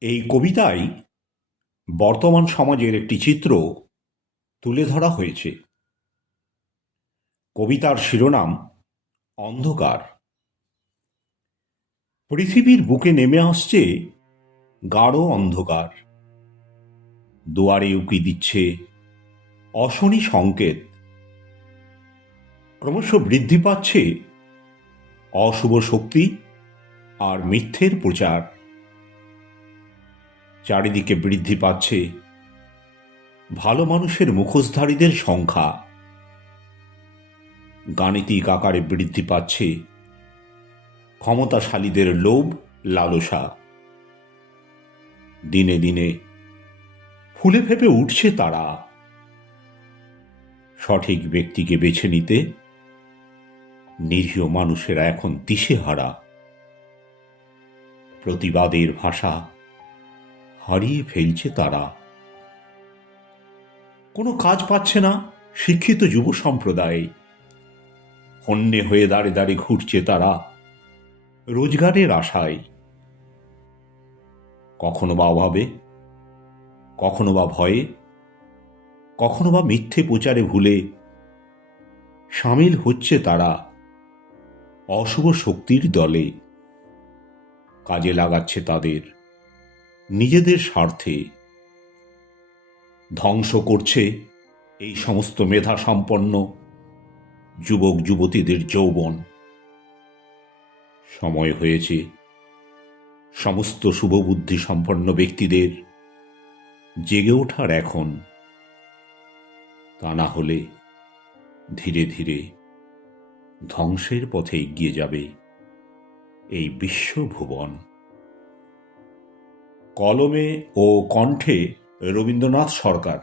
এই কবিতায় বর্তমান সমাজের একটি চিত্র তুলে ধরা হয়েছে। কবিতার শিরোনাম অন্ধকার। পৃথিবীর বুকে নেমে আসছে গাঢ় অন্ধকার। দুয়ারে উকি দিচ্ছে অশনি সংকেত। ক্রমশ বৃদ্ধি পাচ্ছে অশুভ শক্তি আর মিথ্যের প্রচার। চারিদিকে বৃদ্ধি পাচ্ছে ভালো মানুষের মুখোশধারীদের সংখ্যা। গাণিতিক আকারে বৃদ্ধি পাচ্ছে ক্ষমতাশালীদের লোভ লালসা। দিনে দিনে ফুলে ফেপে উঠছে তারা। সঠিক ব্যক্তিকে বেছে নিতে নিরীহ মানুষেরা এখন দিশেহারা। প্রতিবাদের ভাষা হারিয়ে ফেলছে তারা। কোনো কাজ পাচ্ছে না শিক্ষিত যুব সম্প্রদায়। হন্যে হয়ে দাঁড়ে দাঁড়ে ঘুরছে তারা রোজগারের আশায়। কখনো বা অভাবে, কখনো বা ভয়ে, কখনো বা মিথ্যে প্রচারে ভুলে সামিল হচ্ছে তারা অশুভ শক্তির দলে। কাজে লাগাচ্ছে তাদের নিজেদের স্বার্থে। ধ্বংস করছে এই সমস্ত মেধা সম্পন্ন যুবক যুবতীদের যৌবন। সময় হয়েছে সমস্ত শুভবুদ্ধি সম্পন্ন ব্যক্তিদের জেগে ওঠার এখন। তা না হলে ধীরে ধীরে ধ্বংসের পথে এগিয়ে যাবে এই বিশ্বভুবন। কলমে ও কণ্ঠে রবীন্দ্রনাথ সরকার।